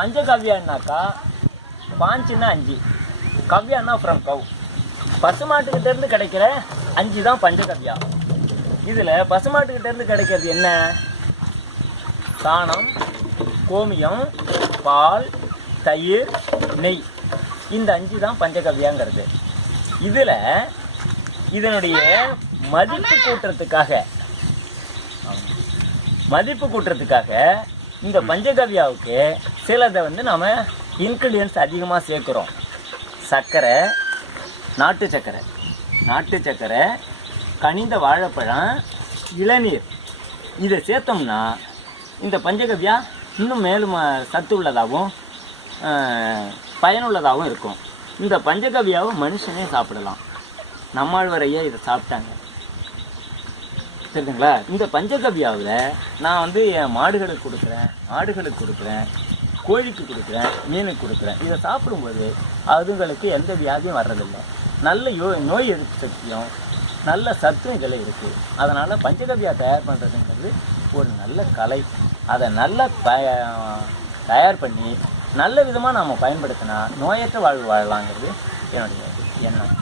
பஞ்சகவ்யான்னாக்கா பாஞ்சுன்னா அஞ்சு. கவ்யான்னா ஃப்ரம் கவ் பசுமாட்டுக்கிட்டேருந்து கிடைக்கிற அஞ்சு தான் பஞ்சகவ்யா. இதில் பசுமாட்டுக்கிட்டேருந்து கிடைக்கிறது என்ன? சாணம் கோமியம் பால் தயிர் நெய். இந்த அஞ்சு தான் பஞ்சகவ்யாங்கிறது. இதில் இதனுடைய மதிப்பு கூட்டுறதுக்காக மதிப்பு கூட்டுறதுக்காக இந்த பஞ்சகவ்யாவுக்கு சிலதை வந்து நம்ம இன்க்ரீடியன்ஸ் அதிகமாக சேர்க்குறோம். சர்க்கரை நாட்டு சர்க்கரை. நாட்டு சர்க்கரை கனிந்த வாழைப்பழம் இளநீர். இதை சேர்த்தோம்னா இந்த பஞ்சகவ்யா இன்னும் மேலும் சத்து உள்ளதாகவும் பயனுள்ளதாகவும் இருக்கும். இந்த பஞ்சகவ்யாவை மனுஷனே சாப்பிடலாம். நம்மாழ்வரையே இதை சாப்பிட்டாங்க. சரிங்களா இந்த பஞ்சகவ்யாவில் நான் வந்து என் மாடுகளுக்கு கொடுக்குறேன் ஆடுகளுக்கு கொடுக்குறேன். கோழிக்கு கொடுக்குறேன் மீனுக்கு கொடுக்குறேன். இதை சாப்பிடும்போது அதுங்களுக்கு எந்த வியாதியும் வர்றதில்லை. நல்ல யோ நோய் எதிர்ப்பு சக்தியும் நல்ல சத்தும் இதில் இருக்குது அதனால் பஞ்சகவியா தயார் பண்ணுறதுங்கிறது ஒரு நல்ல கலை. அதை நல்லா தய தயார் பண்ணி நல்ல விதமாக நாம் பயன்படுத்தினா நோயற்ற வாழ்வு வாழலாங்கிறது என்னுடைய எண்ணம்.